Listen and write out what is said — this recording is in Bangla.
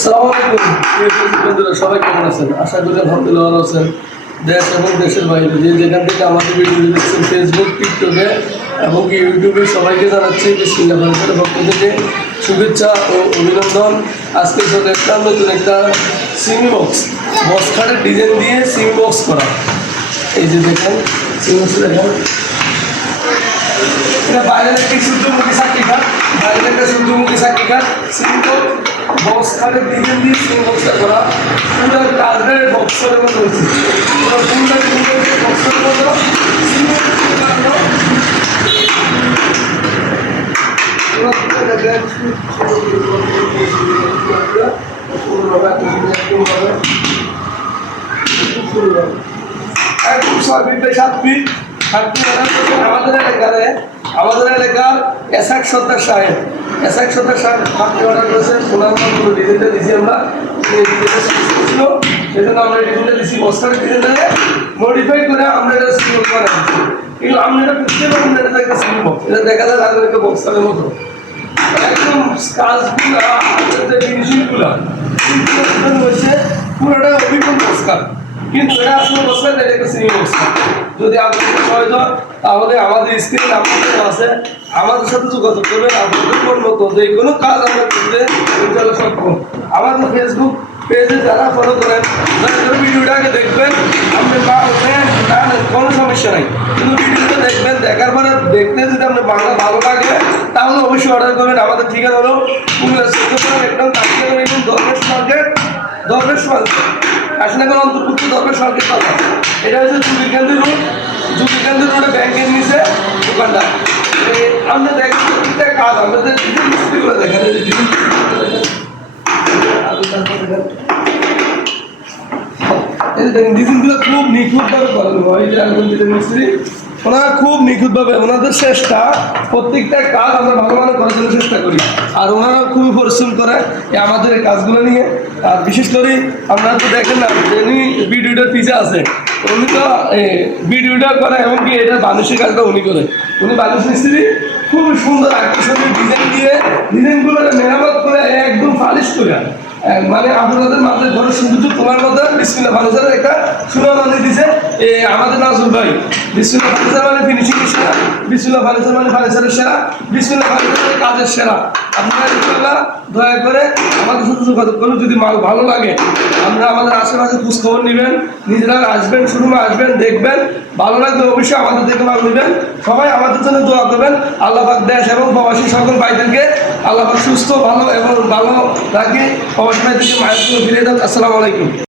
আসসালামু আলাইকুম বন্ধুরা, সবাই কেমন আছেন? আশা করি আলহামদুলিল্লাহ ভালো আছেন। দেশ এবং দেশের বাইরে যে যেখান থেকে আমাদের ভিডিও দেখছেন, ফেসবুক, টিকটকে এবং ইউটিউবে সবাইকে জানাচ্ছি বিসমিল্লাহ ফার্নিচারের পক্ষ থেকে শুভেচ্ছা ও অভিনন্দন। আজকে চলে আসলাম নতুন একটা সিমি বক্স খাটের ডিজাইন দিয়ে সিমি বক্স করা। এই যে দেখেন সিমি বক্স, দেখেন এটা বাইরের একটি সূর্যমুখী চাকরি খাট, বাইরের একটা সূর্যমুখী চাকরি খাট সিম্পল বক্স খাটের ডিজাইন দিয়ে সিমি বক্সটা করা। পুরো কাঠের বক্সের মতো হয়েছে, পুরো ফুলটা বক্সের মতো সিমি একদম 6 ফিট বাই 7 ফিট। আমাদের এলাকার এসআক সর্দার সাহেব আপনি অর্ডার করেছেন, ওনার পুরো ডিজাইনটা দিয়েছি আমরা। সেই ডিজাইনটা ছিল, সেজন্য আমরা ডিজাইনটা দিচ্ছি বস্তার ডিজাইনটাকে মডিফাই করে আমরা এটা সিম্বল করে দিচ্ছি। কিন্তু আপনি এটা বুঝতে পারবেন এটা একটা সিম্বল, এটা দেখা যায় লাগবে একটা বক্সের মতো একদম কাজগুলো যে ফিনিশিংগুলো হয়েছে পুরোটা অভিজ্ঞ বস্কার। কিন্তু এটা আসলে বস্কার, এটা একটা সিমি বস্কার। যদি আপনাদের প্রয়োজন তাহলে আমাদের স্ক্রিন নাম্বার আছে, আমাদের সাথে যোগাযোগ করবেন। আপনাদের মতো যে কোনো কাজ আমরা করতে ইনশাআল্লাহ সক্ষম। আমাদের ফেসবুক পেজে যারা ফলো করেন, ভিডিওটাকে দেখবেন, আপনি কোনো সমস্যা নাই, কিন্তু ভিডিওটা দেখবেন, দেখার পরে দেখতে যদি আপনার বাংলা ভালো লাগে তাহলে অবশ্যই অর্ডার করবেন। আমাদের ঠিকানা হলো কুমিল্লা একদম দরবেশ মার্কেট, কাশীনগর অন্তর্ভুক্ত দরবেশ মার্কেট পাওয়া। এটা হচ্ছে জুবিকান্দি রোডে ব্যাংকের নিচে দোকানটা। আমরা দেখেন প্রত্যেকটা কাজ আমাদের মিস্ত্রিগুলো দেখেন, ডিজাইনগুলো খুব নিখুঁতভাবে করানো হয়। মিস্ত্রি ওনারা খুব নিখুঁতভাবে, ওনাদের চেষ্টা প্রত্যেকটা কাজ আমরা ভালো করার জন্য চেষ্টা করি। আর ওনারা খুবই পরিশ্রম করে আমাদের এই কাজগুলো নিয়ে। আর বিশেষ করে আপনারা তো দেখেন না, যিনি ভিডিওটার পিছে আছে উনি তো ভিডিওটা করে, এমনকি এটা বানুষের কাজটা উনি করে। উনি বানুষ মিস্ত্রি, খুব সুন্দর আকর্ষণীয় ডিজাইন দিয়ে ডিজাইনগুলো মেরামত করে একদম পালিশ করে, মানে আপনাদের মাঝে ঘরের সৌন্দর্য তোমার মধ্যে বিসমিল্লাহ ফার্নিচারের একটা সুনাম দিয়েছে আমাদের নাজুল ভাই। বিসমিল্লাহ ফার্নিচার মানে ফিনিশিং সেরা, বিসমিল্লাহ ফার্নিচার মানে ফার্নিচারের সেরা, বিসমিল্লাহ ফার্নিচারের কাজের সেরা। আপনারা ইনশাআল্লাহ দয়া করে আমাদের সাথে যোগাযোগ করুন। যদি মাল ভালো লাগে আমরা আমাদের আশেপাশে খোঁজখবর নেবেন, নিজেরা আসবেন, শোরুমে আসবেন, দেখবেন, ভালো লাগবে অবশ্যই আমাদের থেকে মাল নেবেন। সবাই আমাদের জন্য দোয়া করবেন। আল্লাহ পাক দেশ এবং প্রবাসী সকল ভাইদেরকে আল্লাহ পাক সুস্থ ভালো এবং ভালো রাখি। প্রবাসী ভাইদেরকে মায়ের ফিরে দেন। আসসালামু আলাইকুম।